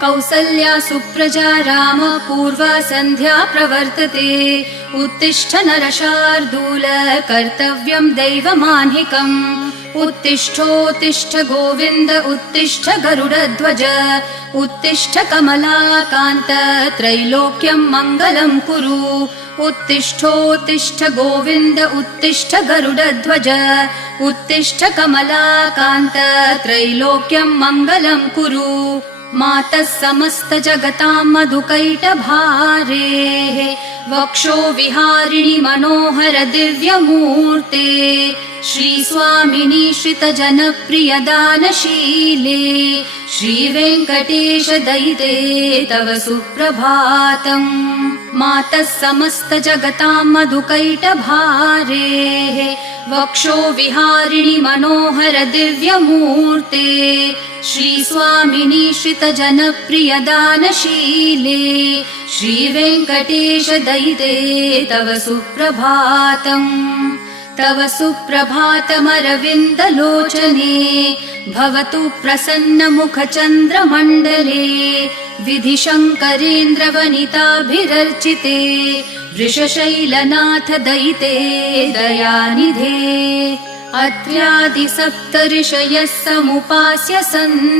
कौसल्या सुप्रजा राम पूर्वा सन्ध्या प्रवर्तते। उत्तिष्ठ नरशार्दूल कर्तव्यं दैवमान्हिकम्। उत्तिष्ठोत्तिष्ठ गोविन्द उत्तिष्ठ गरुडध्वज। उत्तिष्ठ कमलाकान्त त्रैलोक्यं मङ्गलं कुरु। उत्तिष्ठोत्तिष्ठ गोविन्द उत्तिष्ठ गरुडध्वज। उत्तिष्ठ कमलाकान्त त्रैलोक्यं मङ्गलं कुरु। मातः समस्त जगतां मधुकैटभारेः वक्षो विहारिणि मनोहर दिव्यमूर्ते। श्रीस्वामिनि श्रितजनप्रिय दानशीले श्रीवेङ्कटेश दयिते तव सुप्रभातम्। मातः समस्त जगतां मधुकैटभारेः वक्षो विहारिणि मनोहर दिव्यमूर्ते। श्रीस्वामिनि श्रितजनप्रिय दानशीले श्रीवेङ्कटेश दयिते तव सुप्रभातम्। तव सुप्रभातमरविन्दलोचने भवतु प्रसन्नमुखचन्द्रमण्डले। विधिशङ्करेन्द्रवनिताभिरर्चिते वृषशैलनाथ दयिते दयानिधे। अत्र्यादि सप्तऋषयः समुपास्य सन्